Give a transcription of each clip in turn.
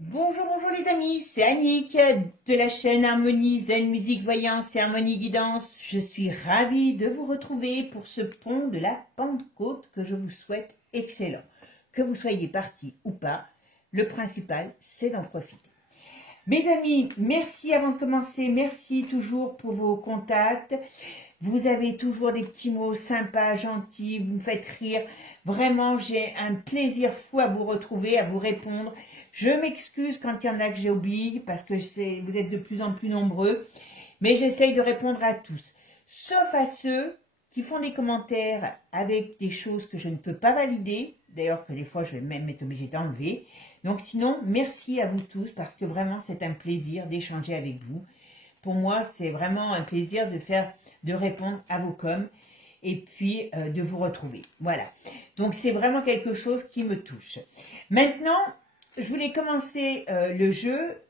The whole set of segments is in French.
Bonjour, bonjour les amis, c'est Annick de la chaîne Harmonie Zen Musique Voyance et Harmonie Guidance. Je suis ravie de vous retrouver pour ce pont de la Pentecôte que je vous souhaite excellent. Que vous soyez partis ou pas, le principal c'est d'en profiter. Mes amis, merci avant de commencer, merci toujours pour vos contacts. Vous avez toujours des petits mots sympas, gentils, vous me faites rire. Vraiment, j'ai un plaisir fou à vous retrouver, à vous répondre. Je m'excuse quand il y en a que j'ai oublié parce que vous êtes de plus en plus nombreux. Mais j'essaye de répondre à tous. Sauf à ceux qui font des commentaires avec des choses que je ne peux pas valider. D'ailleurs, que des fois, je vais même être obligée d'enlever. Donc sinon, merci à vous tous parce que vraiment, c'est un plaisir d'échanger avec vous. Pour moi, c'est vraiment un plaisir de répondre à vos coms et puis de vous retrouver. Voilà. Donc, c'est vraiment quelque chose qui me touche. Maintenant, je voulais commencer le jeu.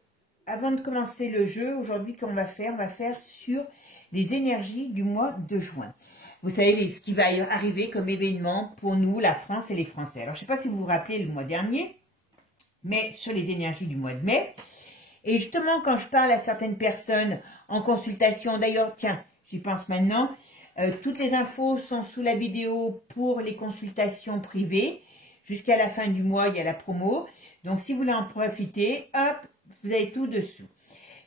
Avant de commencer le jeu, aujourd'hui, qu'on va faire sur les énergies du mois de juin. Vous savez, ce qui va arriver comme événement pour nous, la France et les Français. Alors, je ne sais pas si vous vous rappelez le mois dernier, mais sur les énergies du mois de mai. Et justement, quand je parle à certaines personnes en consultation, d'ailleurs, tiens, j'y pense maintenant, toutes les infos sont sous la vidéo pour les consultations privées. Jusqu'à la fin du mois, il y a la promo. Donc, si vous voulez en profiter, hop, vous avez tout dessous.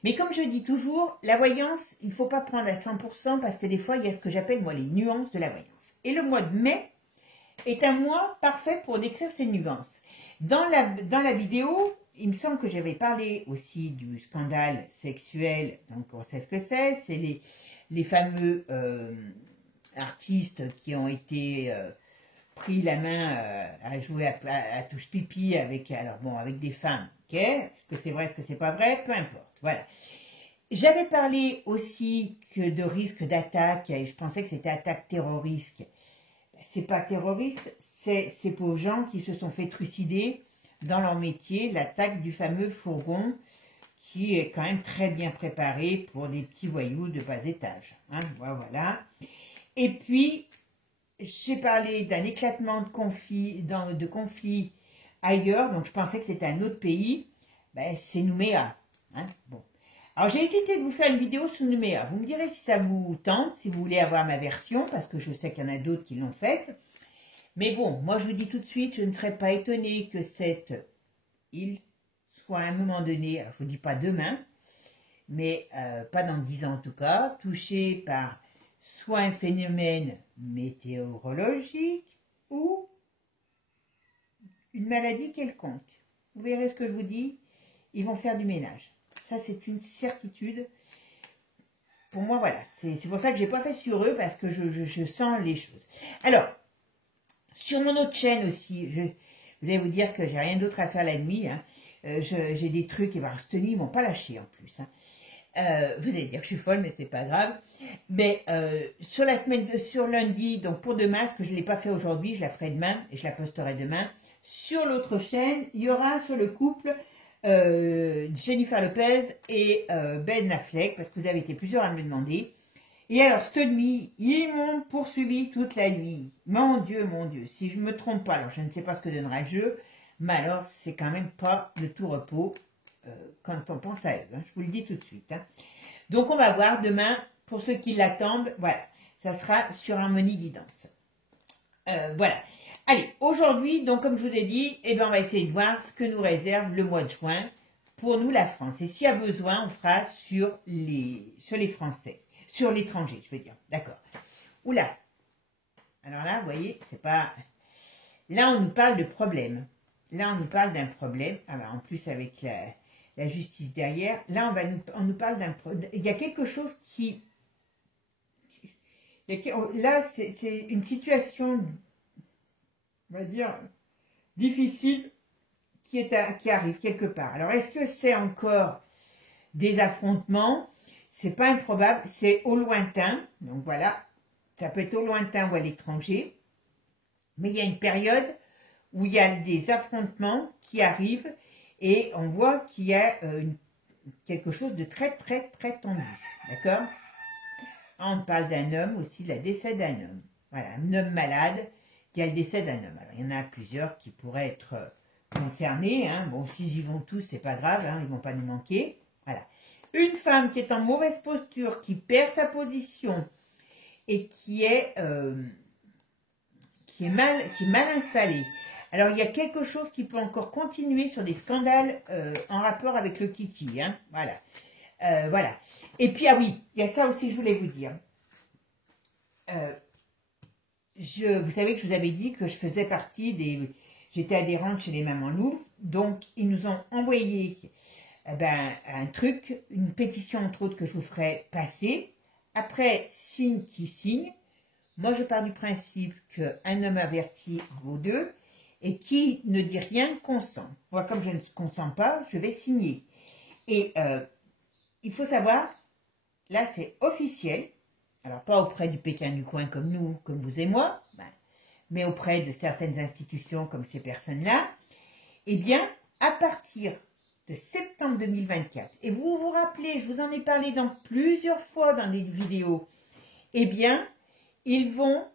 Mais comme je dis toujours, la voyance, il ne faut pas prendre à 100% parce que des fois, il y a ce que j'appelle, moi, les nuances de la voyance. Et le mois de mai est un mois parfait pour décrire ces nuances. Dans la vidéo, il me semble que j'avais parlé aussi du scandale sexuel, donc on sait ce que c'est les fameux artistes qui ont été pris la main à jouer à touche pipi avec des femmes. Ok, est-ce que c'est vrai, est-ce que c'est pas vrai, peu importe. Voilà. J'avais parlé aussi de risque d'attaque, et je pensais que c'était attaque terroriste. C'est pas terroriste, c'est ces pauvres gens qui se sont fait trucider dans leur métier, l'attaque du fameux fourgon qui est quand même très bien préparé pour des petits voyous de bas étage. Hein, voilà. Et puis, j'ai parlé d'un éclatement de conflit ailleurs, donc je pensais que c'était un autre pays. Ben, c'est Nouméa. Hein, bon. Alors, j'ai hésité de vous faire une vidéo sur Nouméa. Vous me direz si ça vous tente, si vous voulez avoir ma version, parce que je sais qu'il y en a d'autres qui l'ont faite. Mais bon, moi je vous dis tout de suite, je ne serais pas étonnée que cette île soit à un moment donné, alors je ne vous dis pas demain, mais pas dans 10 ans en tout cas, touchée par soit un phénomène météorologique ou une maladie quelconque. Vous verrez ce que je vous dis, ils vont faire du ménage. Ça, c'est une certitude. Pour moi, voilà. C'est pour ça que je n'ai pas fait sur eux, parce que je sens les choses. Alors, sur mon autre chaîne aussi, je vais vous dire que j'ai rien d'autre à faire la nuit. Hein. J'ai des trucs, et ben, cette nuit, ils m'ont pas lâché en plus. Hein. Vous allez dire que je suis folle, mais c'est pas grave. Mais sur lundi, donc pour demain, ce que je ne l'ai pas fait aujourd'hui, je la ferai demain et je la posterai demain. Sur l'autre chaîne, il y aura sur le couple Jennifer Lopez et Ben Affleck, parce que vous avez été plusieurs à me le demander. Et alors, cette nuit, ils m'ont poursuivi toute la nuit. Mon Dieu, si je ne me trompe pas, alors je ne sais pas ce que donnera le jeu, mais alors, c'est quand même pas le tout repos quand on pense à eux, hein, je vous le dis tout de suite. Hein. Donc, on va voir demain, pour ceux qui l'attendent, voilà, ça sera sur Harmonie Guidance. Voilà. Allez, aujourd'hui, donc comme je vous ai dit, eh ben, on va essayer de voir ce que nous réserve le mois de juin pour nous, la France. Et s'il y a besoin, on fera sur les Français. Sur l'étranger, je veux dire. D'accord. Oula. Alors là, vous voyez, c'est pas... Là, on nous parle de problème. Là, on nous parle d'un problème. Alors, en plus, avec la justice derrière. Là, on nous parle d'un problème. Il y a quelque chose qui... Là, c'est une situation, on va dire, difficile qui arrive quelque part. Alors, est-ce que c'est encore des affrontements? C'est pas improbable, c'est au lointain, donc voilà, ça peut être au lointain ou à l'étranger, mais il y a une période où il y a des affrontements qui arrivent et on voit qu'il y a quelque chose de très très très tendu, d'accord? On parle d'un homme aussi, de la décès d'un homme, voilà, un homme malade qui a le décès d'un homme. Alors il y en a plusieurs qui pourraient être concernés. Hein. Bon, s'ils y vont tous, c'est pas grave, hein, ils vont pas nous manquer. Voilà. Une femme qui est en mauvaise posture, qui perd sa position et qui est mal installée. Alors, il y a quelque chose qui peut encore continuer sur des scandales en rapport avec le Kiki. Hein. Voilà. Voilà. Et puis, ah oui, il y a ça aussi, je voulais vous dire. Vous savez que je vous avais dit que je faisais partie des... J'étais adhérente chez les Mamans Louvre, donc ils nous ont envoyé un truc, une pétition entre autres que je vous ferai passer. Après, signe qui signe. Moi, je pars du principe qu'un homme averti vaut deux et qui ne dit rien consent. Moi, comme je ne consens pas, je vais signer. Et il faut savoir, là, c'est officiel. Alors, pas auprès du Pékin du coin comme nous, comme vous et moi, mais auprès de certaines institutions comme ces personnes-là. Eh bien, à partir de septembre 2024, et vous vous rappelez, je vous en ai parlé dans plusieurs fois dans des vidéos, eh bien, ils vont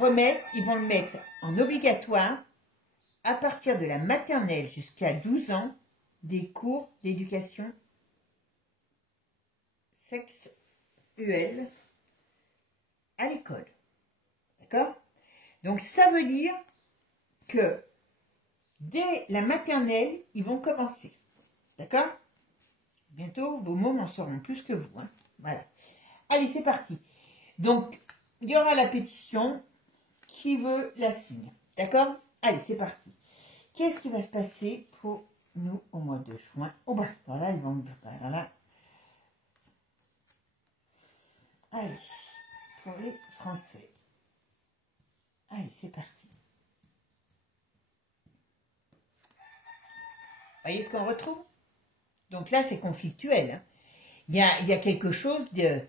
le mettre en obligatoire à partir de la maternelle jusqu'à 12 ans, des cours d'éducation sexuelle à l'école. D'accord? Donc, ça veut dire que dès la maternelle, ils vont commencer. D'accord? Bientôt, vos mômes en sauront plus que vous. Hein. Voilà. Allez, c'est parti. Donc, il y aura la pétition. Qui veut la signe? D'accord? Allez, c'est parti. Qu'est-ce qui va se passer pour nous au mois de juin? Oh, bah, voilà, ils vont... Voilà. Allez, pour les Français. Allez, c'est parti. Voyez ce qu'on retrouve? Donc là, c'est conflictuel. Hein. Il y a quelque chose de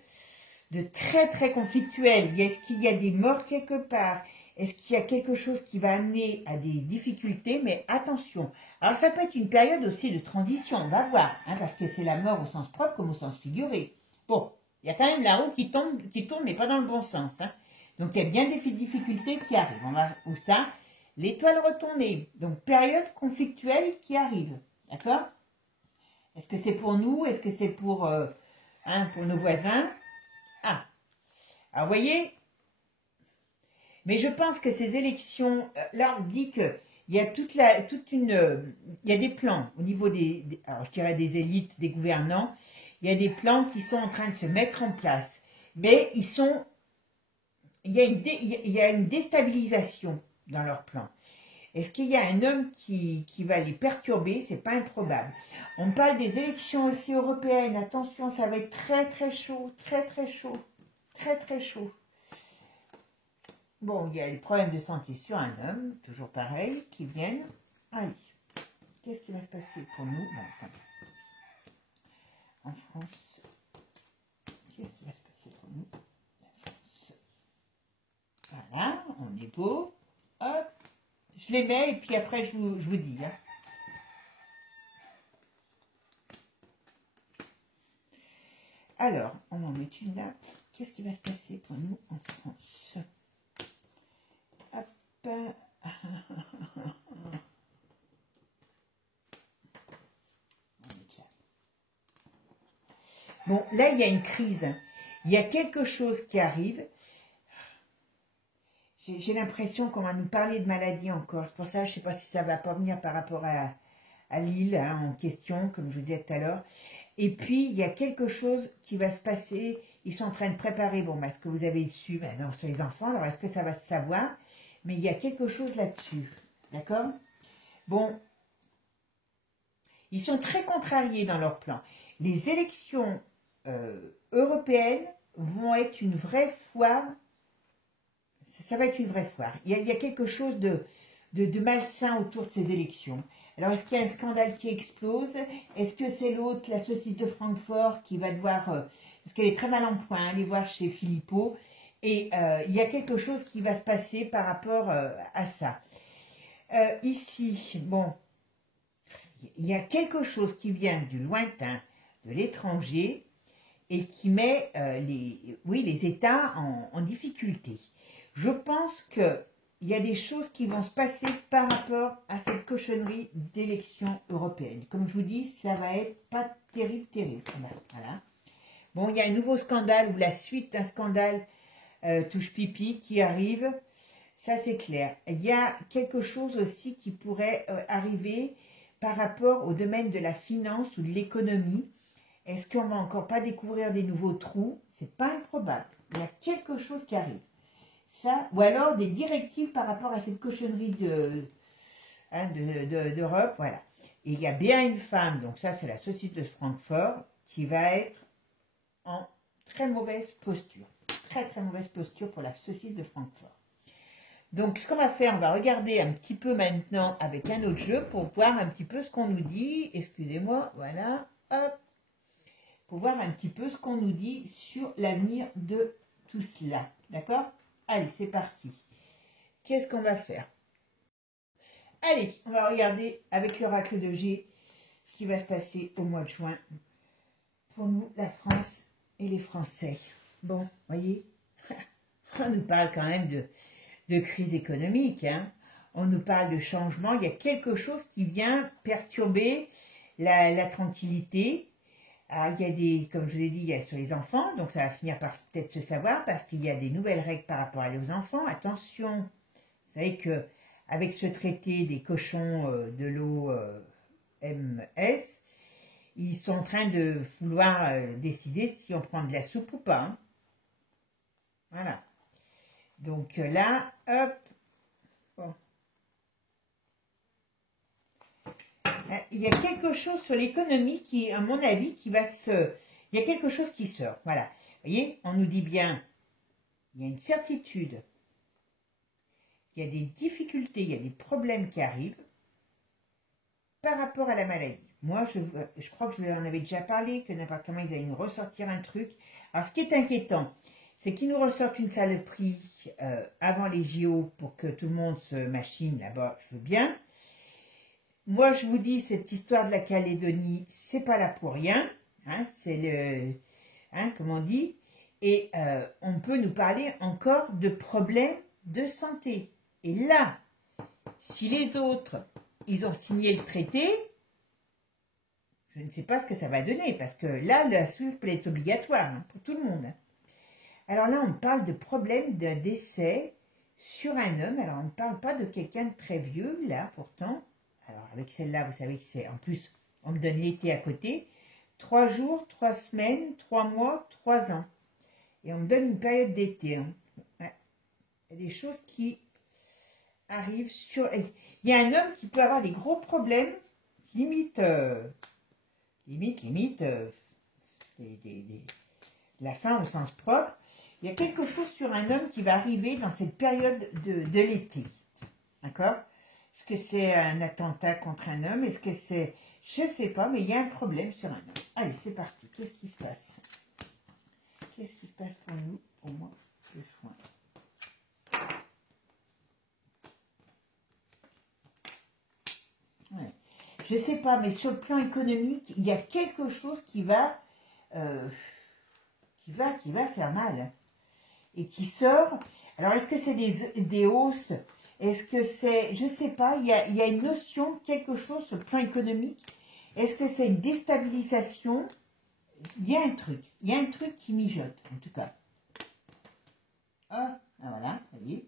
très, très conflictuel. Est-ce qu'il y a des morts quelque part? Est-ce qu'il y a quelque chose qui va amener à des difficultés? Mais attention. Alors, ça peut être une période aussi de transition. On va voir. Hein, parce que c'est la mort au sens propre comme au sens figuré. Bon, il y a quand même la roue qui tourne, mais pas dans le bon sens. Hein. Donc, il y a bien des difficultés qui arrivent. On va où ça? L'étoile retournée. Donc, période conflictuelle qui arrive. D'accord? Est-ce que c'est pour nous? Est-ce que c'est pour nos voisins? Ah. Alors, vous voyez? Mais je pense que ces élections, là, on dit qu'il y a il y a des plans au niveau alors je dirais des élites, des gouvernants. Il y a des plans qui sont en train de se mettre en place. Mais il y a une déstabilisation dans leurs plans. Est-ce qu'il y a un homme qui va les perturber? C'est pas improbable. On parle des élections aussi européennes. Attention, ça va être très très chaud, très très chaud, très très chaud. Bon, il y a les problèmes de santé sur un homme, toujours pareil, qui viennent. Allez, qu'est-ce qui va se passer pour nous? En France, qu'est-ce qui va se passer pour nous? La France. Voilà, on est beau. Hop, je les mets et puis après je vous dis. Hein. Alors, on en met une là. Qu'est-ce qui va se passer pour nous en France? Hop. Bon, là, il y a une crise. Il y a quelque chose qui arrive. J'ai l'impression qu'on va nous parler de maladie encore. C'est pour ça, je ne sais pas si ça va pas venir par rapport à l'île en question, comme je vous disais tout à l'heure. Et puis, il y a quelque chose qui va se passer. Ils sont en train de préparer, bon, ce que vous avez su non, sur les enfants. Alors, est-ce que ça va se savoir? Mais il y a quelque chose là-dessus. D'accord? Bon, ils sont très contrariés dans leur plan. Les élections européennes vont être une vraie foire. Ça va être une vraie foire. Il y a quelque chose de malsain autour de ces élections. Alors, est-ce qu'il y a un scandale qui explose? Est-ce que c'est l'autre, la saucisse de Francfort, qui va devoir... parce qu'elle est très mal en point, aller voir chez Philippot. Et il y a quelque chose qui va se passer par rapport à ça. Ici, bon, il y a quelque chose qui vient du lointain, de l'étranger, et qui met les États en difficulté. Je pense que il y a des choses qui vont se passer par rapport à cette cochonnerie d'élection européenne. Comme je vous dis, ça va être pas terrible, terrible. Voilà. Bon, il y a un nouveau scandale, ou la suite d'un scandale touche pipi qui arrive. Ça, c'est clair. Il y a quelque chose aussi qui pourrait arriver par rapport au domaine de la finance ou de l'économie. Est-ce qu'on va encore pas découvrir des nouveaux trous? C'est pas improbable. Il y a quelque chose qui arrive. Ça, ou alors des directives par rapport à cette cochonnerie d'Europe, voilà. Et il y a bien une femme, donc ça c'est la société de Francfort, qui va être en très mauvaise posture. Très très mauvaise posture pour la société de Francfort. Donc ce qu'on va faire, on va regarder un petit peu maintenant avec un autre jeu pour voir un petit peu ce qu'on nous dit. Excusez-moi, voilà, hop. Pour voir un petit peu ce qu'on nous dit sur l'avenir de tout cela. D'accord? Allez, c'est parti. Qu'est-ce qu'on va faire? Allez, on va regarder avec l'oracle de G ce qui va se passer au mois de juin pour nous, la France et les Français. Bon, voyez, on nous parle quand même de crise économique, hein. On nous parle de changement. Il y a quelque chose qui vient perturber la tranquillité. Alors, il y a des, comme je vous ai dit, il y a sur les enfants, donc ça va finir par peut-être se savoir parce qu'il y a des nouvelles règles par rapport aux enfants. Attention, vous savez que avec ce traité des cochons de l'OMS, ils sont en train de vouloir décider si on prend de la soupe ou pas. Hein. Voilà. Donc là, hop. Bon. Il y a quelque chose sur l'économie qui, à mon avis, qui va se... Il y a quelque chose qui sort. Voilà. Vous voyez, on nous dit bien, il y a une certitude, il y a des difficultés, il y a des problèmes qui arrivent par rapport à la maladie. Moi, je crois que je vous en avais déjà parlé, que n'importe comment ils allaient nous ressortir un truc. Alors, ce qui est inquiétant, c'est qu'ils nous ressortent une saloperie avant les JO pour que tout le monde se machine là-bas, je veux bien. Moi, je vous dis, cette histoire de la Calédonie, c'est pas là pour rien. Hein, c'est le... Hein, comme on dit. Et on peut nous parler encore de problèmes de santé. Et là, si les autres, ils ont signé le traité, je ne sais pas ce que ça va donner. Parce que là, la soupe est obligatoire hein, pour tout le monde. Hein. Alors là, on parle de problème d'un décès sur un homme. Alors, on ne parle pas de quelqu'un de très vieux, là, pourtant. Alors, avec celle-là, vous savez que c'est... En plus, on me donne l'été à côté. 3 jours, 3 semaines, 3 mois, 3 ans. Et on me donne une période d'été. Hein. Ouais. Il y a des choses qui arrivent sur... Il y a un homme qui peut avoir des gros problèmes, limite la fin au sens propre. Il y a quelque chose sur un homme qui va arriver dans cette période de l'été. D'accord ? Est-ce que c'est un attentat contre un homme? Est-ce que c'est... Je ne sais pas, mais il y a un problème sur un homme. Allez, c'est parti. Qu'est-ce qui se passe? Qu'est-ce qui se passe pour nous au mois de juin? Ouais. Je ne sais pas, mais sur le plan économique, il y a quelque chose qui va faire mal. Et qui sort. Alors, est-ce que c'est des hausses? Est-ce que c'est, je ne sais pas, il y a une notion, quelque chose sur le plan économique. Est-ce que c'est une déstabilisation? Il y a un truc qui mijote, en tout cas. Hop, voilà, vous voyez.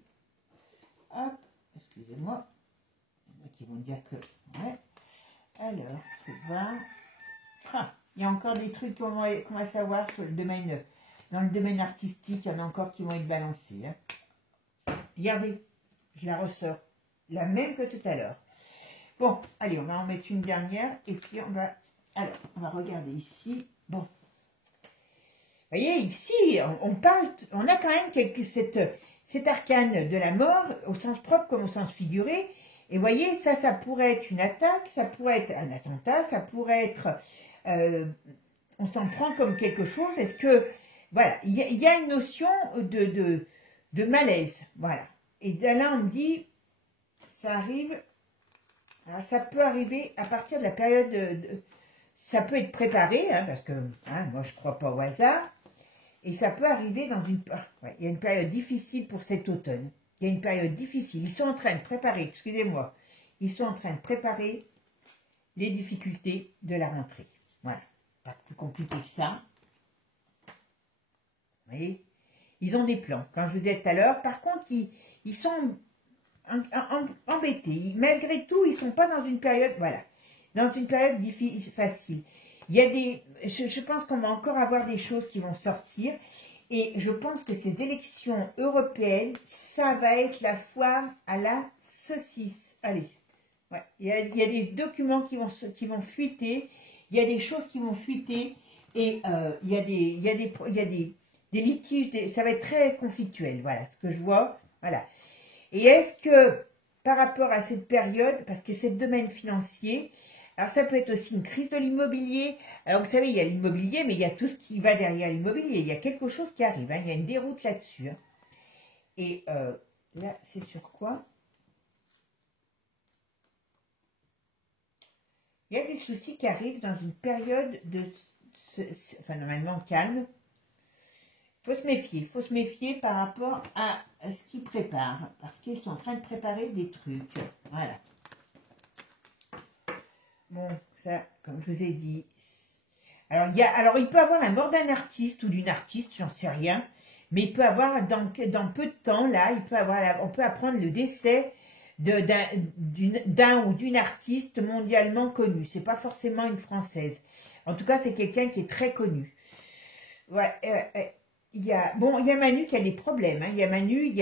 Hop, excusez-moi. Il y en a qui vont dire que, ouais. Alors, c'est 20. Ah, il y a encore des trucs qu'on va savoir sur le domaine, dans le domaine artistique, il y en a encore qui vont être balancés. Hein. Regardez. Je la ressors, la même que tout à l'heure. Bon, allez, on va en mettre une dernière et puis on va... Alors, on va regarder ici. Bon. Vous voyez, ici, on parle... On a quand même cet arcane de la mort, au sens propre comme au sens figuré. Et vous voyez, ça pourrait être une attaque, ça pourrait être un attentat, ça pourrait être... on s'en prend comme quelque chose. Est-ce que... Voilà, il y a une notion de malaise. Voilà. Et là, on me dit, ça arrive, alors ça peut arriver à partir de la période, ça peut être préparé, hein, parce que hein, moi, je ne crois pas au hasard, et ça peut arriver dans une... Ouais, il y a une période difficile pour cet automne. il y a une période difficile. Ils sont en train de préparer, excusez-moi, ils sont en train de préparer les difficultés de la rentrée. Voilà, pas plus compliqué que ça. Vous voyez, ils ont des plans. Quand je vous disais tout à l'heure, par contre, ils sont embêtés. Malgré tout, ils ne sont pas dans une période, voilà, dans une période difficile, facile. Il y a des, je pense qu'on va encore avoir des choses qui vont sortir. Et je pense que ces élections européennes, ça va être la foire à la saucisse. Allez, ouais. Il y a des documents qui vont fuiter, il y a des choses qui vont fuiter, et il y a des litiges, ça va être très conflictuel, voilà, ce que je vois, voilà. Et est-ce que, par rapport à cette période, parce que c'est le domaine financier, alors ça peut être aussi une crise de l'immobilier. Alors vous savez, il y a l'immobilier, mais il y a tout ce qui va derrière l'immobilier. Il y a quelque chose qui arrive, hein. Il y a une déroute là-dessus. Hein. Et là, c'est sur quoi? Il y a des soucis qui arrivent dans une période de, enfin normalement calme. Il faut se méfier par rapport à ce qu'ils préparent, parce qu'ils sont en train de préparer des trucs. Voilà. Bon, ça, comme je vous ai dit. Alors, il peut avoir la mort d'un artiste ou d'une artiste, j'en sais rien. Mais il peut avoir, dans peu de temps, là, on peut apprendre le décès d'un ou d'une artiste mondialement connue. C'est pas forcément une Française. En tout cas, c'est quelqu'un qui est très connu. Ouais, il y a Manu qui a des problèmes. Hein. Il y a Manu,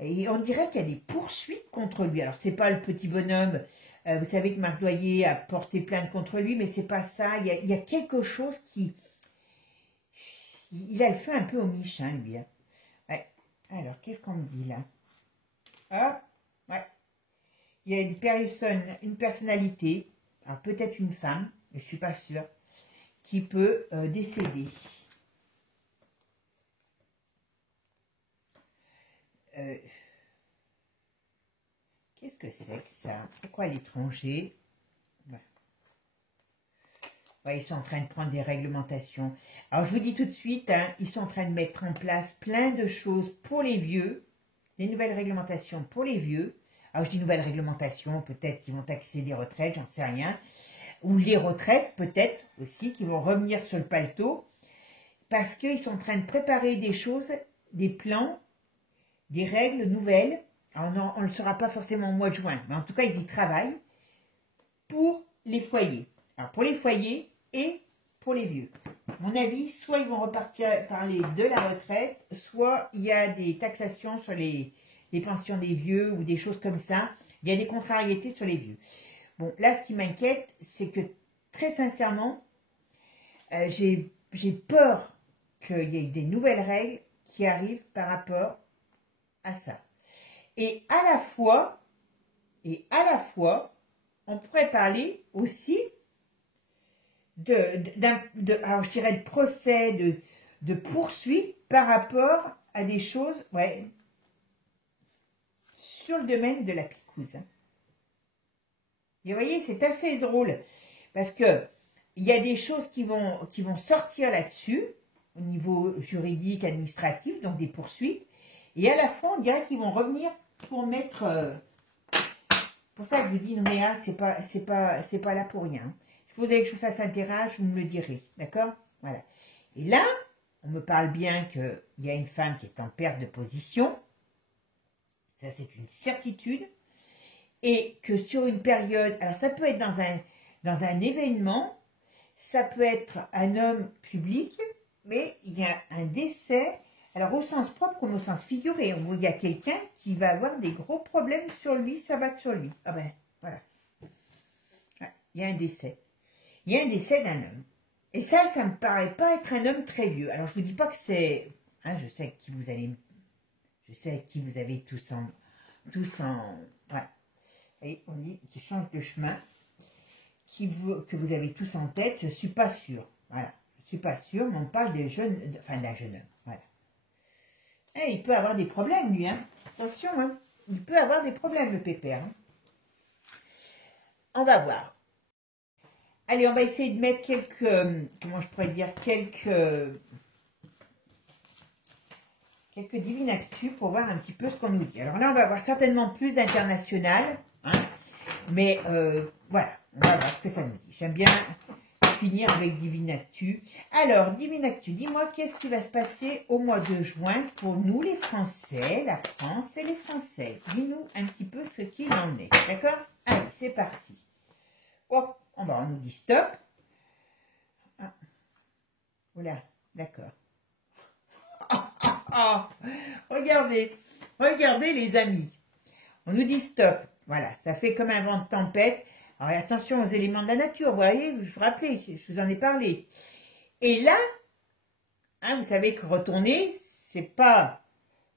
et on dirait qu'il y a des poursuites contre lui. Alors, c'est pas le petit bonhomme. Vous savez que Marc Doyer a porté plainte contre lui, mais c'est pas ça. Il y a quelque chose qui... Il a le feu un peu au mich, hein, lui. Hein. Ouais. Alors, qu'est-ce qu'on me dit, là? Ah, ouais. Il y a une personnalité, alors peut-être une femme, mais je ne suis pas sûre, qui peut décéder. Qu'est-ce que c'est que ça? Pourquoi l'étranger? Ouais, ils sont en train de prendre des réglementations. Alors, je vous dis tout de suite, hein, ils sont en train de mettre en place plein de choses pour les vieux, des nouvelles réglementations pour les vieux. Alors, je dis nouvelles réglementations, peut-être qu'ils vont taxer les retraites, j'en sais rien. Ou les retraites, peut-être aussi, qui vont revenir sur le paletot, parce qu'ils sont en train de préparer des choses, des plans, des règles nouvelles. Alors, on ne le saura pas forcément au mois de juin, mais en tout cas, ils y travaillent pour les foyers. Alors, pour les foyers et pour les vieux. À mon avis, soit ils vont repartir parler de la retraite, soit il y a des taxations sur les pensions des vieux ou des choses comme ça. Il y a des contrariétés sur les vieux. Bon, là, ce qui m'inquiète, c'est que, très sincèrement, j'ai peur qu'il y ait des nouvelles règles qui arrivent par rapport à ça. Et à la fois, on pourrait parler aussi alors je dirais de procès, de poursuites par rapport à des choses, ouais, sur le domaine de la picouse. Hein. Et vous voyez, c'est assez drôle, parce que il y a des choses qui vont sortir là-dessus, au niveau juridique, administratif, donc des poursuites, et à la fois, on dirait qu'ils vont revenir pour mettre... pour ça que je vous dis, non mais là, c'est pas là pour rien. Si vous voulez que je vous fasse un tirage, vous me le direz, d'accord? Voilà. Et là, on me parle bien qu'il y a une femme qui est en perte de position. Ça, c'est une certitude. Et que sur une période, alors ça peut être dans un événement, ça peut être un homme public, mais il y a un décès, alors au sens propre comme au sens figuré, où il y a quelqu'un qui va avoir des gros problèmes sur lui, ça va sur lui. Ah ben, voilà. Ouais, il y a un décès. Il y a un décès d'un homme. Et ça me paraît pas être un homme très vieux. Alors, je vous dis pas que c'est... Hein, je sais qui vous avez tous en... Voilà. Et on dit qu'il change de chemin, que vous avez tous en tête, je suis pas sûre. Voilà. Je suis pas sûre, mais on parle d'un jeune homme. Voilà. Et il peut avoir des problèmes, lui. Hein. Attention, hein. Il peut avoir des problèmes, le pépère. Hein. On va voir. Allez, on va essayer de mettre quelques, comment je pourrais dire, quelques quelques divinactus pour voir un petit peu ce qu'on nous dit. Alors là, on va avoir certainement plus d'international, hein, mais voilà, on va voir ce que ça nous dit. J'aime bien finir avec divinactus. Alors, divinactus, dis-moi qu'est-ce qui va se passer au mois de juin pour nous les Français, la France et les Français. Dis-nous un petit peu ce qu'il en est, d'accord? Allez, c'est parti. Oh, on nous dit stop. Ah. Voilà, d'accord. Regardez, regardez les amis. On nous dit stop. Voilà, ça fait comme un vent de tempête. Alors attention aux éléments de la nature, vous voyez, je vous rappelais, je vous en ai parlé. Et là, hein, vous savez que retourner, c'est pas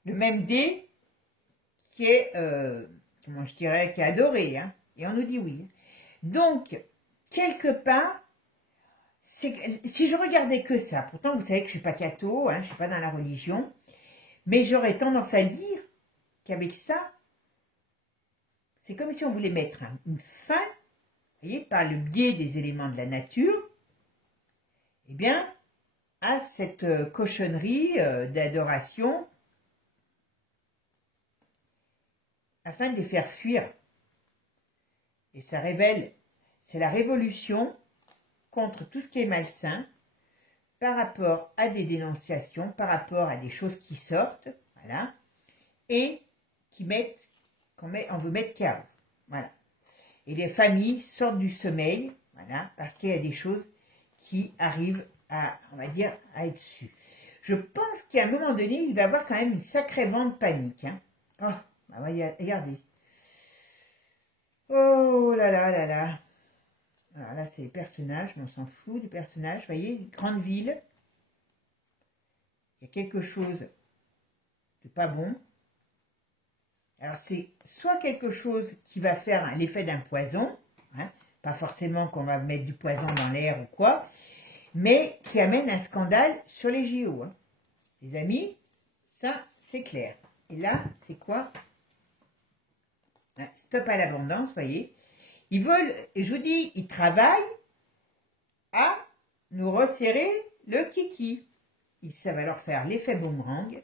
le même dé qui est, comment je dirais, qui est adoré. Hein, et on nous dit oui. Donc, quelque part, si je regardais que ça, pourtant vous savez que je ne suis pas catho, hein, je ne suis pas dans la religion, mais j'aurais tendance à dire qu'avec ça, c'est comme si on voulait mettre une fin, vous voyez, par le biais des éléments de la nature, eh bien, à cette cochonnerie d'adoration, afin de les faire fuir. Et ça révèle, c'est la révolution contre tout ce qui est malsain, par rapport à des dénonciations, par rapport à des choses qui sortent, voilà, et qui mettent, on veut mettre KO, voilà. Et les familles sortent du sommeil, voilà, parce qu'il y a des choses qui arrivent à, on va dire, à être sues. Je pense qu'à un moment donné, il va y avoir quand même une sacrée vente de panique. Hein. Oh, bah regardez. Oh là là là là. Alors là, c'est les personnages, mais on s'en fout des personnages. Vous voyez, grande ville. Il y a quelque chose de pas bon. Alors, c'est soit quelque chose qui va faire l'effet d'un poison, hein, pas forcément qu'on va mettre du poison dans l'air ou quoi, mais qui amène un scandale sur les JO. Hein. Les amis, ça, c'est clair. Et là, c'est quoi? Stop à l'abondance, vous voyez. Ils veulent, et je vous dis, ils travaillent à nous resserrer le kiki. Ça va leur faire l'effet boomerang. Vous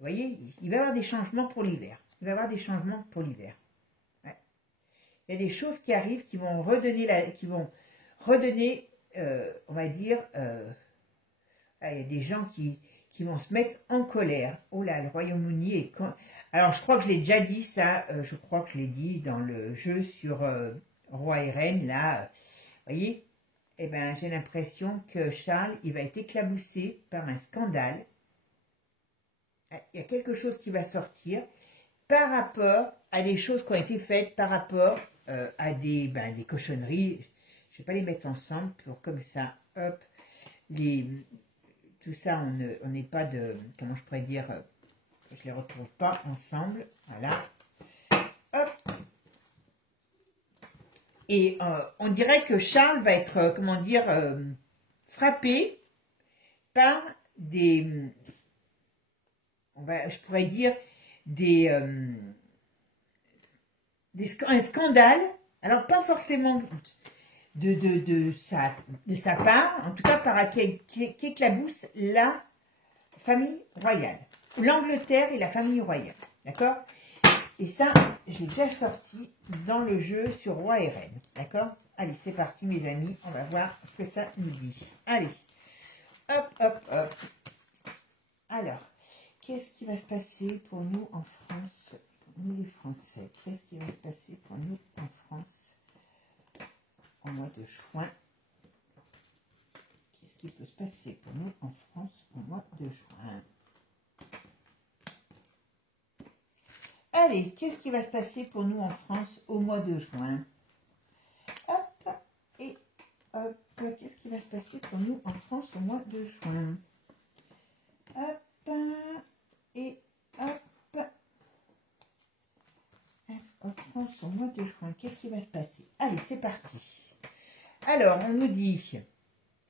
voyez, il va y avoir des changements pour l'hiver. Il va y avoir des changements pour l'hiver. Ouais. Il y a des choses qui arrivent qui vont redonner, on va dire, il y a des gens qui vont se mettre en colère. Oh là, le Royaume-Uni est... Alors, je crois que je l'ai déjà dit, ça, je crois que je l'ai dit dans le jeu sur Roi et Reine, là. Vous voyez, eh ben, j'ai l'impression que Charles, il va être éclaboussé par un scandale. Il y a quelque chose qui va sortir par rapport à des choses qui ont été faites, par rapport à des cochonneries. Je ne vais pas les mettre ensemble pour comme ça, hop, tout ça, on n'est pas de, comment je pourrais dire, je ne les retrouve pas ensemble, voilà, hop. Et on dirait que Charles va être, comment dire, frappé par des, je pourrais dire, un scandale, alors pas forcément de sa part, en tout cas par qui éclabousse la famille royale, l'Angleterre et la famille royale, d'accord? Et ça, je l'ai déjà sorti dans le jeu sur Roi et Reine, d'accord? Allez, c'est parti mes amis, on va voir ce que ça nous dit. Allez, hop, hop, hop. Alors, qu'est-ce qui va se passer pour nous en France, pour nous les Français? Qu'est-ce qui va se passer pour nous en France au mois de juin? Qu'est-ce qui peut se passer pour nous en France au mois de juin? Allez, qu'est-ce qui va se passer pour nous en France au mois de juin? Hop, et hop, qu'est-ce qui va se passer pour nous en France au mois de juin? Hop, et hop. En France au mois de juin, qu'est-ce qui va se passer? Allez, c'est parti. Alors, on nous dit,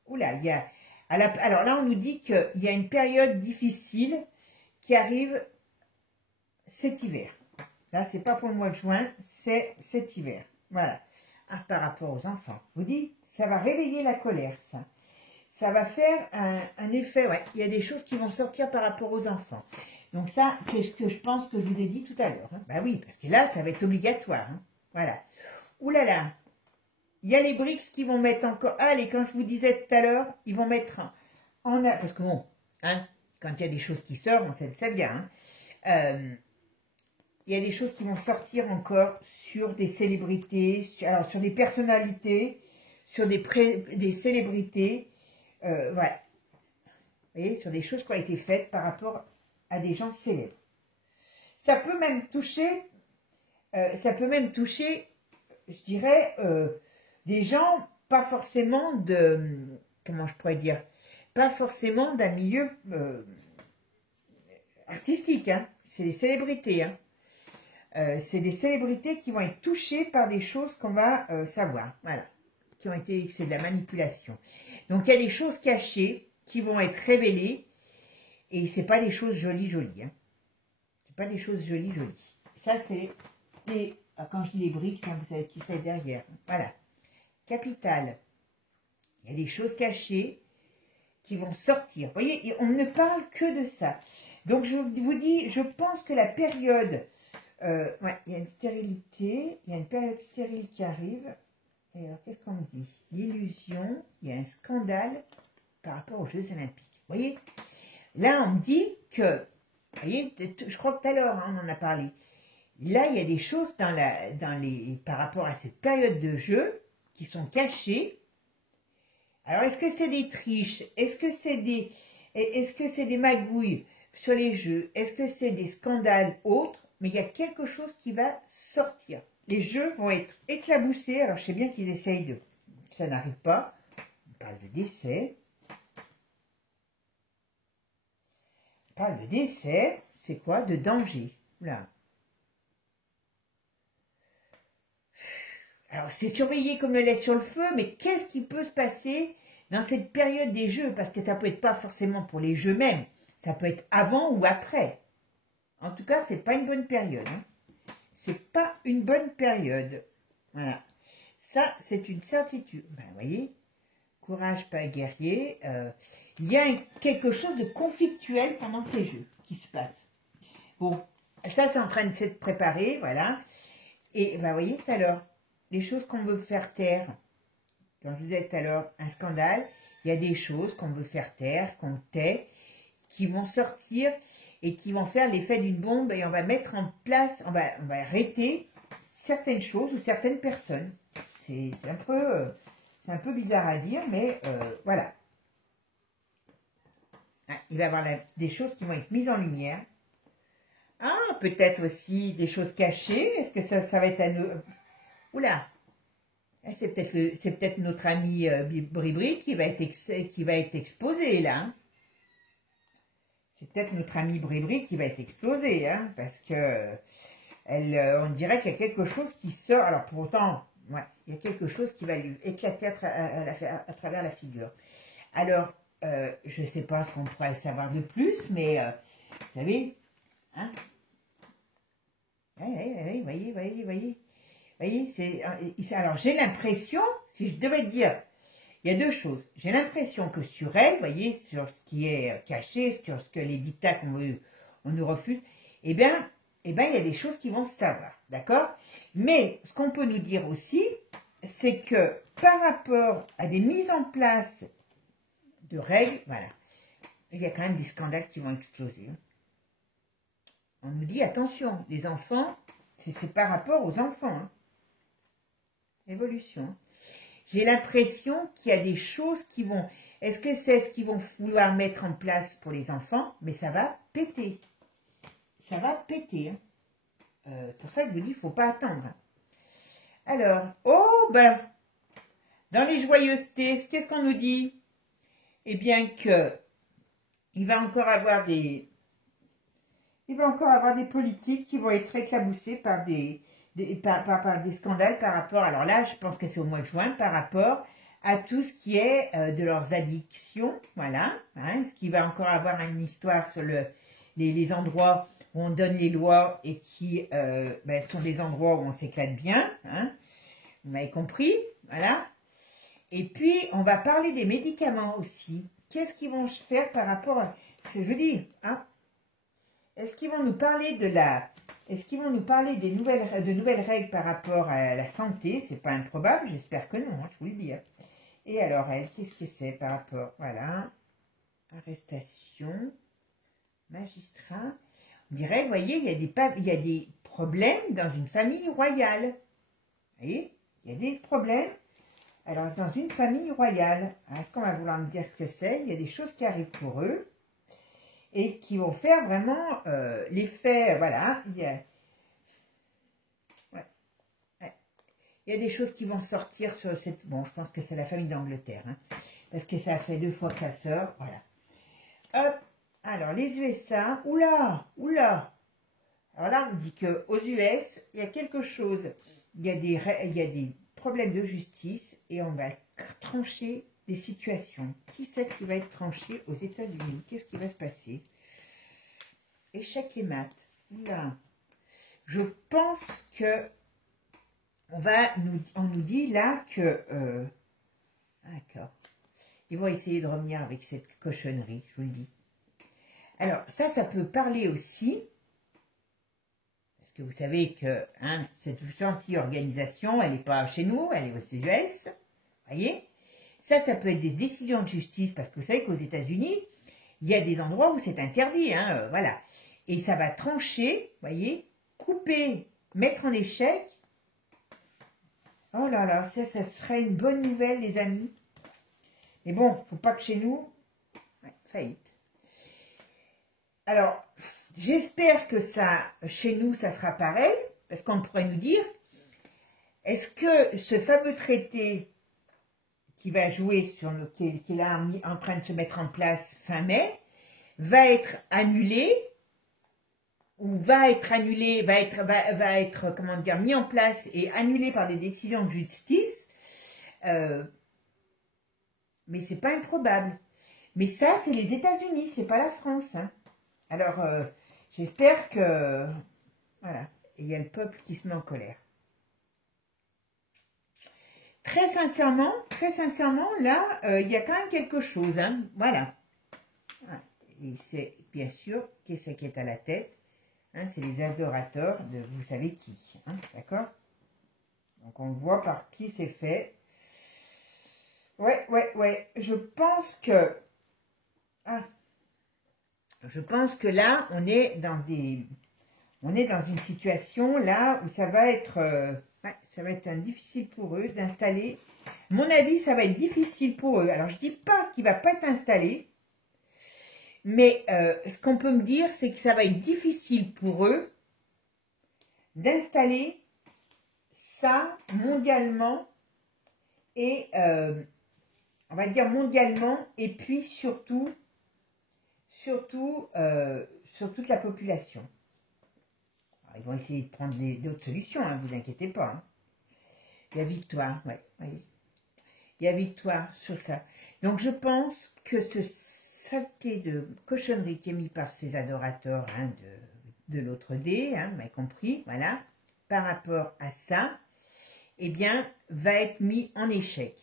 oula, alors là, on nous dit qu'il y a une période difficile qui arrive cet hiver. Là, c'est pas pour le mois de juin, c'est cet hiver. Voilà. Par rapport aux enfants. Je vous dis, ça va réveiller la colère, ça. ça va faire un effet, ouais. Il y a des choses qui vont sortir par rapport aux enfants. Donc ça, c'est ce que je pense que je vous ai dit tout à l'heure. Hein. Bah oui, parce que là, ça va être obligatoire. Hein. Voilà. Ouh là là. Il y a les briques qui vont mettre encore... Ah, et quand je vous disais tout à l'heure, ils vont mettre en... Parce que bon, hein, quand il y a des choses qui sortent, on sait ça vient. Hein. Il y a des choses qui vont sortir encore sur des célébrités, sur des personnalités, sur des célébrités. Voilà. Vous voyez, sur des choses qui ont été faites par rapport à des gens célèbres. Ça peut même toucher, je dirais, des gens pas forcément comment je pourrais dire, pas forcément d'un milieu artistique, hein. C'est des célébrités, hein. C'est des célébrités qui vont être touchées par des choses qu'on va savoir, voilà, c'est de la manipulation. Donc il y a des choses cachées qui vont être révélées et c'est pas des choses jolies, hein. C'est pas des choses jolies. Ça c'est quand je dis les briques, vous savez qui c'est derrière, voilà. Capital, il y a des choses cachées qui vont sortir. Vous voyez, on ne parle que de ça. Donc je vous dis, je pense que la période, ouais, il y a une stérilité, il y a une période stérile qui arrive. Et alors qu'est-ce qu'on me dit? L'illusion, il y a un scandale par rapport aux Jeux Olympiques. Vous voyez, là on me dit que, vous voyez, je crois que tout à l'heure on en a parlé. Là, il y a des choses par rapport à cette période de jeu qui sont cachées. Alors, est-ce que c'est des triches? Est-ce que c'est des magouilles sur les jeux? Est-ce que c'est des scandales autres? Mais il y a quelque chose qui va sortir. Les jeux vont être éclaboussés. Alors, je sais bien qu'ils essayent que ça n'arrive pas. On parle de décès. On parle de décès. C'est quoi? De danger. Là. Alors, c'est surveillé comme le lait sur le feu, mais qu'est-ce qui peut se passer dans cette période des jeux? Parce que ça peut être pas forcément pour les jeux même, ça peut être avant ou après. En tout cas, c'est pas une bonne période. Hein. C'est pas une bonne période. Voilà. Ça, c'est une certitude. Ben, vous voyez, courage, pas guerrier. Il y a quelque chose de conflictuel pendant ces jeux qui se passe. Bon, ça, c'est en train de s'être préparé, voilà. Et ben, vous voyez, tout à l'heure, les choses qu'on veut faire taire, quand je vous disais tout à l'heure, un scandale, il y a des choses qu'on veut faire taire, qu'on tait, qui vont sortir et qui vont faire l'effet d'une bombe et on va mettre en place, on va arrêter certaines choses ou certaines personnes. C'est un peu bizarre à dire, mais voilà. Il va y avoir des choses qui vont être mises en lumière. Ah, peut-être aussi des choses cachées. Est-ce que ça va être à nous... Oula, c'est peut-être notre ami Bribri qui va être exposé là. Hein. C'est peut-être notre ami Bribri qui va être explosé, hein, parce que on dirait qu'il y a quelque chose qui sort. Alors pour autant, ouais, il y a quelque chose qui va lui éclater à travers la figure. Alors, je ne sais pas ce qu'on pourrait savoir de plus, mais vous savez, hein, voyez. Alors, j'ai l'impression, si je devais dire, il y a deux choses. J'ai l'impression que sur elle, voyez, sur ce qui est caché, sur ce que les dictats on nous refuse, eh bien, il y a des choses qui vont se savoir, d'accord? Mais ce qu'on peut nous dire aussi, c'est que par rapport à des mises en place de règles, voilà, il y a quand même des scandales qui vont exploser. Hein. On nous dit, attention, les enfants, c'est par rapport aux enfants, hein. Évolution. J'ai l'impression qu'il y a des choses qui vont... Est-ce que c'est ce qu'ils vont vouloir mettre en place pour les enfants? Mais ça va péter. Ça va péter. Hein. Pour ça que je vous dis, il ne faut pas attendre. Alors, oh ben, dans les joyeusetés, qu'est-ce qu'on nous dit? Eh bien que il va encore avoir des politiques qui vont être éclaboussées par des scandales par rapport, alors là, je pense que c'est au mois de juin, par rapport à tout ce qui est de leurs addictions, voilà, hein, ce qui va encore avoir une histoire sur les endroits où on donne les lois et qui sont des endroits où on s'éclate bien, hein, vous m'avez compris, voilà. Et puis, on va parler des médicaments aussi. Qu'est-ce qu'ils vont faire par rapport à... Je dis, hein, est-ce qu'ils vont nous parler de la... Est-ce qu'ils vont nous parler de nouvelles règles par rapport à la santé? C'est pas improbable, j'espère que non, hein, je vous le dis. Hein. Et alors, elle, qu'est-ce que c'est par rapport... Voilà, arrestation, magistrat. On dirait, vous voyez, il y a des problèmes dans une famille royale. Vous voyez, il y a des problèmes. Alors, dans une famille royale, est-ce qu'on va vouloir me dire ce que c'est? Il y a des choses qui arrivent pour eux et qui vont faire vraiment l'effet, voilà. Il y a des choses qui vont sortir sur cette... Bon, je pense que c'est la famille d'Angleterre, hein, parce que ça fait 2 fois que ça sort, voilà. Hop, alors les USA, oula. Alors là, on me dit qu'aux US, il y a quelque chose, il y a des problèmes de justice et on va trancher des situations. Qui c'est qui va être tranché aux États-Unis? Qu'est-ce qui va se passer? Échec et maths. Oula. Je pense que on nous dit là que... D'accord. Ils vont essayer de revenir avec cette cochonnerie, je vous le dis. Alors, ça peut parler aussi, parce que vous savez que hein, cette gentille organisation, elle n'est pas chez nous, elle est aux US, voyez. Ça peut être des décisions de justice, parce que vous savez qu'aux États-Unis, il y a des endroits où c'est interdit, hein, voilà. Et ça va trancher, voyez, couper, mettre en échec. Oh là là, ça serait une bonne nouvelle, les amis. Mais bon, faut pas que chez nous, ouais, ça y est. Alors, j'espère que ça, chez nous, ça sera pareil, parce qu'on pourrait nous dire, est-ce que ce fameux traité qui va jouer sur le, qui est là en train de se mettre en place fin mai, va être annulé, ou va être annulé, va être comment dire, mis en place et annulé par des décisions de justice, mais c'est pas improbable. Mais ça, c'est les États-Unis, c'est pas la France. Hein. Alors, j'espère que... Voilà, il y a le peuple qui se met en colère. Très sincèrement, là, il y a quand même quelque chose. Hein, voilà. Et c'est, bien sûr, qui c'est qui est à la tête? Hein, c'est les adorateurs de vous savez qui. Hein, d'accord? Donc, on voit par qui c'est fait. Ouais. Je pense que... Ah, je pense que là, on est dans une situation là où ça va être difficile pour eux d'installer. À mon avis, ça va être difficile pour eux. Alors, je dis pas qu'il va pas être installé, mais ce qu'on peut me dire, c'est que ça va être difficile pour eux d'installer ça mondialement et on va dire mondialement et puis surtout sur toute la population. Alors, ils vont essayer de prendre d'autres solutions, hein, vous inquiétez pas. Hein. Il y a victoire, ouais. Il y a victoire sur ça. Donc je pense que ce saleté de cochonnerie qui est mis par ces adorateurs hein, de l'autre dé, hein, vous m'avez compris, voilà, par rapport à ça, eh bien, va être mis en échec.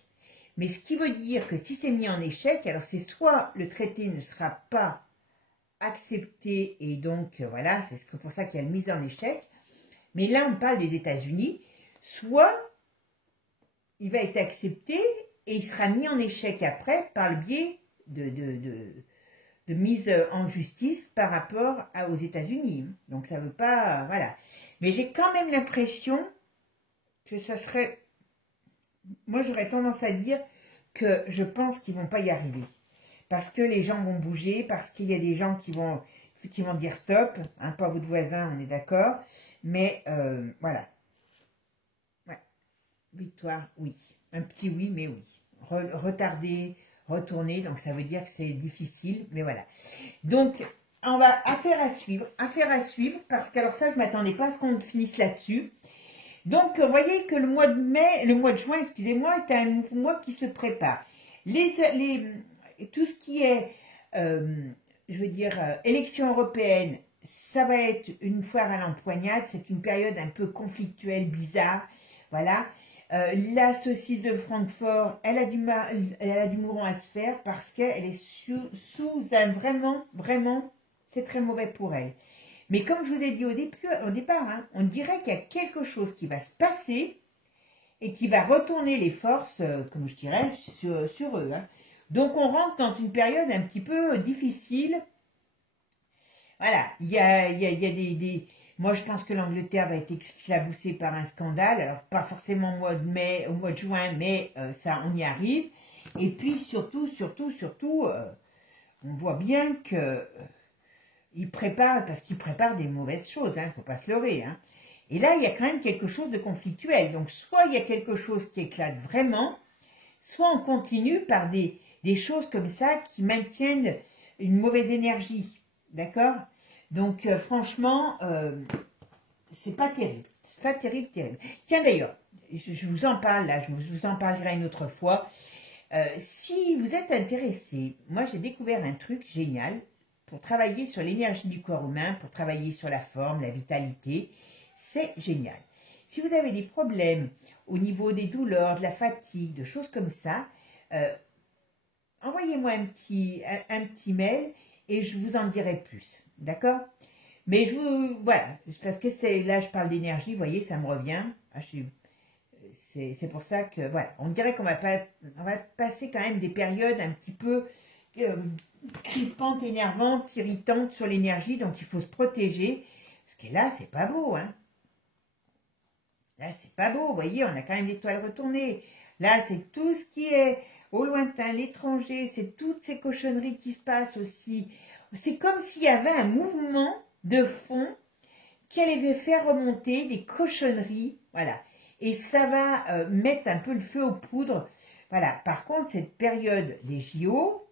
Mais ce qui veut dire que si c'est mis en échec, alors c'est soit le traité ne sera pas accepté et donc voilà, c'est pour ça qu'il y a une mise en échec. Mais là, on parle des États-Unis, soit il va être accepté et il sera mis en échec après par le biais de mise en justice par rapport aux États-Unis. Donc ça veut pas, voilà. Mais j'ai quand même l'impression que ça serait... Moi, j'aurais tendance à dire que je pense qu'ils vont pas y arriver. Parce que les gens vont bouger, parce qu'il y a des gens qui vont dire stop, hein, pas votre voisin, on est d'accord. Mais voilà. Ouais. Victoire, oui. Un petit oui, mais oui. Retarder, retourner, donc ça veut dire que c'est difficile, mais voilà. Donc, on va affaire à suivre, parce que alors ça, je ne m'attendais pas à ce qu'on finisse là-dessus. Donc, vous voyez que le mois de juin, excusez-moi, est un mois qui se prépare. Tout ce qui est, je veux dire, élection européenne, ça va être une foire à l'empoignade, c'est une période un peu conflictuelle, bizarre, voilà. La saucisse de Francfort, elle a du mouron à se faire parce qu'elle est sous un vraiment, c'est très mauvais pour elle. Mais comme je vous ai dit au départ, hein, on dirait qu'il y a quelque chose qui va se passer et qui va retourner les forces, comme je dirais, sur eux. Hein. Donc on rentre dans une période un petit peu difficile. Voilà, il y a des... Moi, je pense que l'Angleterre va être éclaboussée par un scandale. Alors, pas forcément au mois de mai, au mois de juin, mais ça, on y arrive. Et puis, surtout, on voit bien que ils préparent, parce qu'ils préparent des mauvaises choses, hein, il ne faut pas se leurrer. Hein. Et là, il y a quand même quelque chose de conflictuel. Donc, soit il y a quelque chose qui éclate vraiment, soit on continue par des choses comme ça qui maintiennent une mauvaise énergie. D'accord ? Donc, franchement, c'est pas terrible. C'est pas terrible. Tiens, d'ailleurs, je vous en parle là, je vous en parlerai une autre fois. Si vous êtes intéressé, moi j'ai découvert un truc génial pour travailler sur l'énergie du corps humain, pour travailler sur la forme, la vitalité. C'est génial. Si vous avez des problèmes au niveau des douleurs, de la fatigue, de choses comme ça, envoyez-moi un petit mail et je vous en dirai plus. D'accord? Mais voilà, parce que là je parle d'énergie, vous voyez, ça me revient. C'est pour ça que, voilà, on dirait qu'on va passer quand même des périodes un petit peu crispantes, énervantes, irritantes sur l'énergie, donc il faut se protéger. Parce que là, c'est pas beau, hein. Là, c'est pas beau, vous voyez, on a quand même l'étoile retournée. Là, c'est tout ce qui est au lointain, l'étranger, c'est toutes ces cochonneries qui se passent aussi. C'est comme s'il y avait un mouvement de fond qui allait faire remonter des cochonneries, voilà. Et ça va mettre un peu le feu aux poudres. Voilà. Par contre, cette période des JO,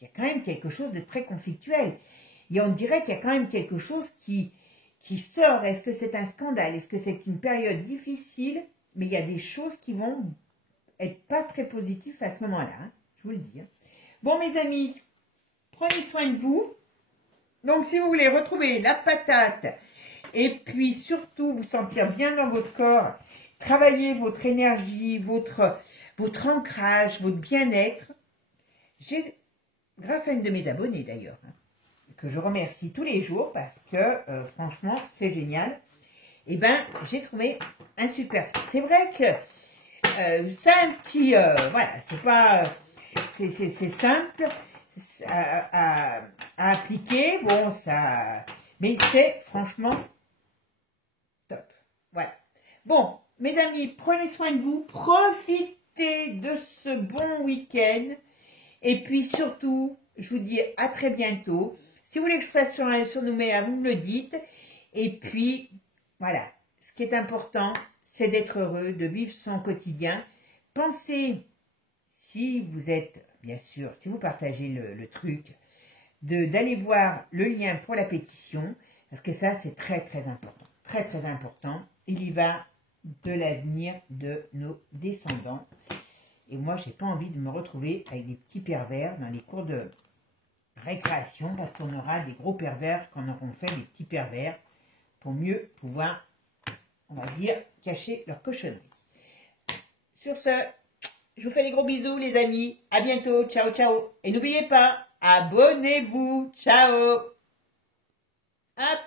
il y a quand même quelque chose de très conflictuel. Et on dirait qu'il y a quand même quelque chose qui sort. Est-ce que c'est un scandale? Est-ce que c'est une période difficile? Mais il y a des choses qui vont être pas très positives à ce moment-là. Hein, je vous le dis. Hein. Bon, mes amis, prenez soin de vous. Donc, si vous voulez retrouver la patate et puis surtout vous sentir bien dans votre corps, travailler votre énergie, votre ancrage, votre bien-être, grâce à une de mes abonnées d'ailleurs, hein, que je remercie tous les jours parce que franchement c'est génial, et ben j'ai trouvé un super. C'est vrai que c'est un petit, voilà, c'est pas, c'est simple à appliquer, bon ça, mais c'est franchement top. Voilà. Bon, mes amis, prenez soin de vous, profitez de ce bon week-end. Et puis surtout, je vous dis à très bientôt. Si vous voulez que je fasse sur Nouméa, vous me le dites. Et puis, voilà, ce qui est important, c'est d'être heureux, de vivre son quotidien. Pensez, si vous êtes, bien sûr, si vous partagez le truc, d'aller voir le lien pour la pétition, parce que ça, c'est très, très important. Très, très important. Il y va de l'avenir de nos descendants. Et moi, j'ai pas envie de me retrouver avec des petits pervers dans les cours de récréation, parce qu'on aura des gros pervers quand on aura fait des petits pervers pour mieux pouvoir, on va dire, cacher leur cochonnerie. Sur ce, je vous fais des gros bisous, les amis. À bientôt. Ciao, ciao. Et n'oubliez pas, abonnez-vous. Ciao. Hop.